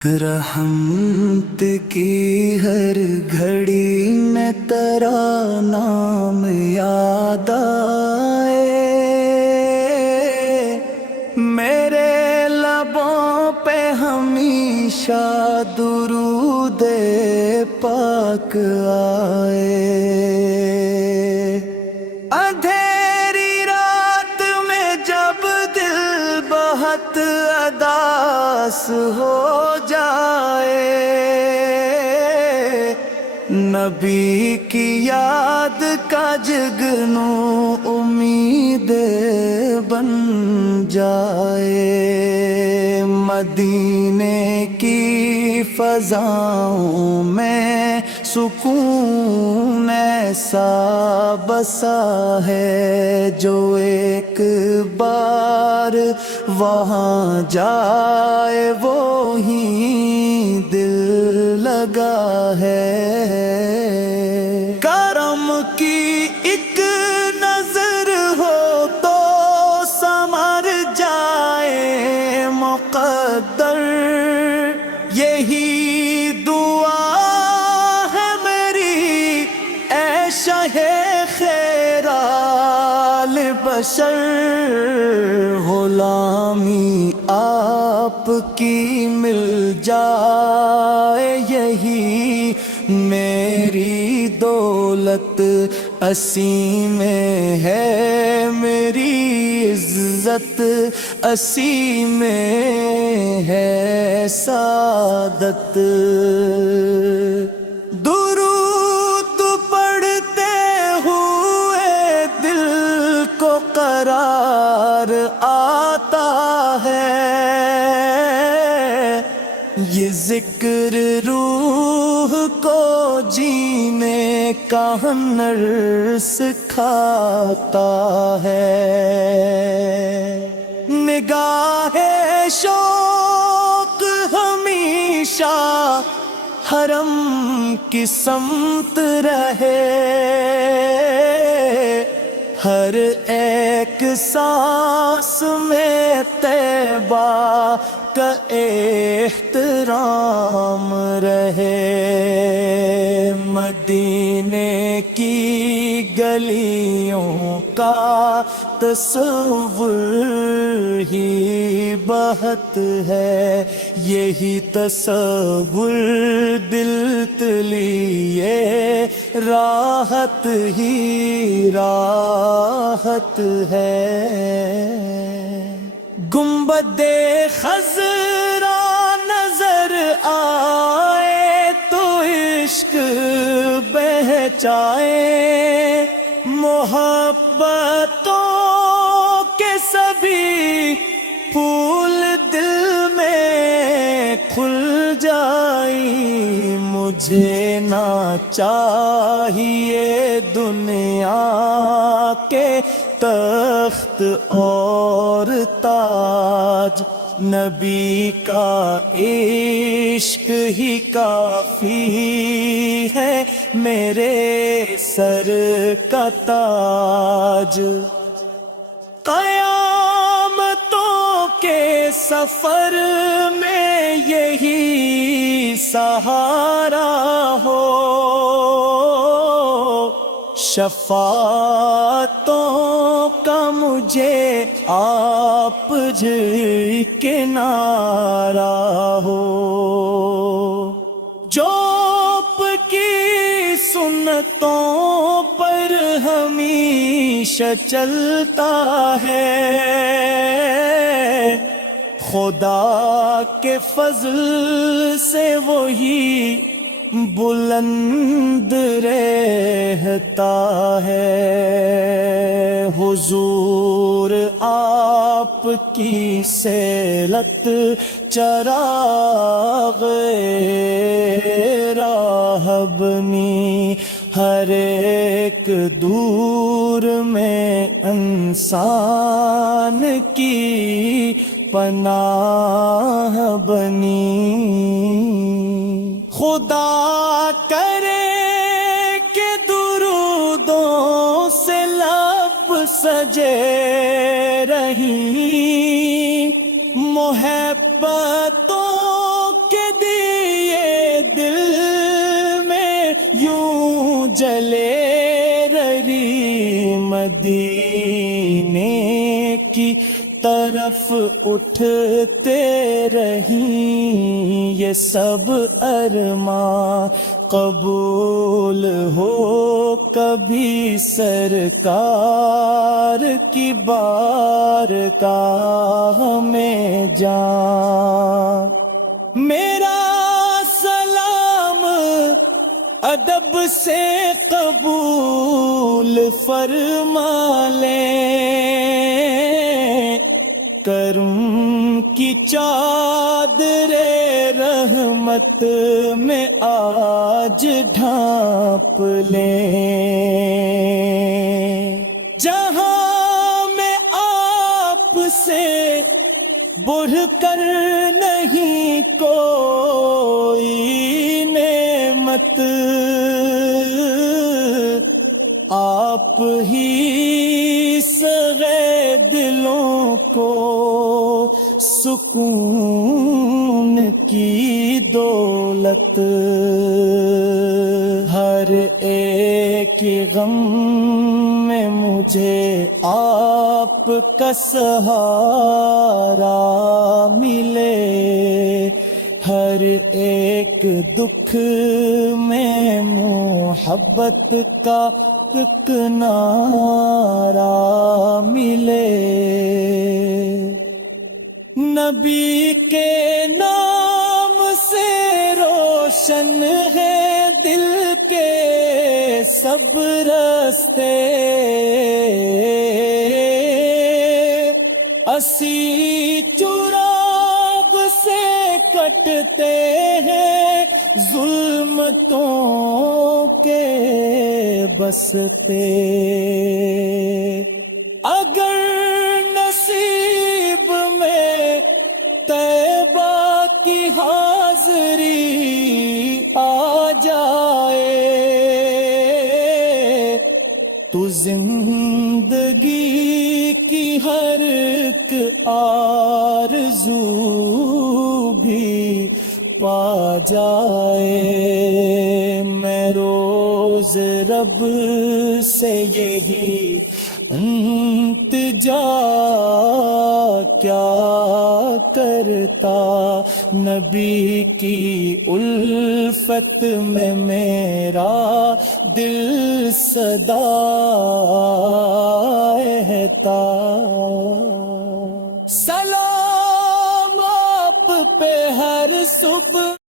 رحمت کی ہر گھڑی میں تیرا نام یاد آئے، میرے لبوں پہ ہمیشہ درود پاک آئے۔ اندھیری رات میں جب دل بہت اداس ہو جائے، نبی کی یاد کا جگنو امید بن جائے۔ مدینے کی فضاؤں میں سکون ایسا بسا ہے، جو ایک بار وہاں جائے وہی دل لگا ہے۔ کرم کی ایک نظر ہو تو سنور جائے مقدر، یہی دعا ہے میری اے شاہ خیرال بشر۔ غلامی آپ کی مل جائے، یہی میری دولت اسی میں ہے، میری عزت اسی میں ہے سعادت۔ درود پڑھتے ہوئے دل کو قرار آتا ہے، یہ ذکر روح کو جینے کا ہنر سکھاتا ہے۔ نگاہ شوق ہمیشہ حرم کی سمت رہے، ہر ایک سانس میں طیبہ کا احترام رہے۔ مدینے کی گلیوں کا تصور ہی بہت ہے، یہی تصور دل تلیے راحت ہی راحت ہے۔ گنبد خضرا نظر آئے تو عشق بہچائے، محبتوں کے سبھی پھول دل میں کھل جائیں۔ مجھے نہ چاہیے دنیا کے تخت اور تاج، نبی کا عشق ہی کافی ہے میرے سر کا تاج۔ قیامتوں کے سفر میں یہی سہارا ہو، شفاعتوں کا مجھے آپ کنارہ ہو۔ جوپ کی سنتوں پر ہمیشہ چلتا ہے، خدا کے فضل سے وہی بلند رہتا ہے۔ حضور آپ کی سیرت چراغ راہبنی، ہر ایک دور میں انسان کی پناہ بنی۔ خدا کرے کہ درودوں سے لب سجے رہیں، محبتوں کے مدینے کی طرف اٹھتے رہیں، یہ سب ارماں قبول ہو کبھی سرکار کی بارگاہ میں جان۔ میرا سلام ادب سے قبول فرما لیں، کرم کی چادر رحمت میں آج ڈھانپ لیں۔ جہاں میں آپ سے بڑھ کر نہیں کوئی نعمت، آپ ہی سغے دلوں کو سکون کی دولت، ہر ایک غم میں مجھے آپ کا سہارا ملے، ہر ایک دکھ میں محبت کا ایک نعرہ ملے۔ نبی کے نام سے روشن ہے دل کے سب راستے، اسی چراغ سے کٹتے ہیں ظلمتوں کے بستے۔ اگر نصیب میں طیبہ کی حاضری آ جائے تو زندگی کی ہر ایک آرزو بھی پا جائے۔ میں روز رب سے یہی التجا کیا کرتا، نبی کی الفت میں میرا دل سدا رہتا۔ سلام آپ پہ ہر صبح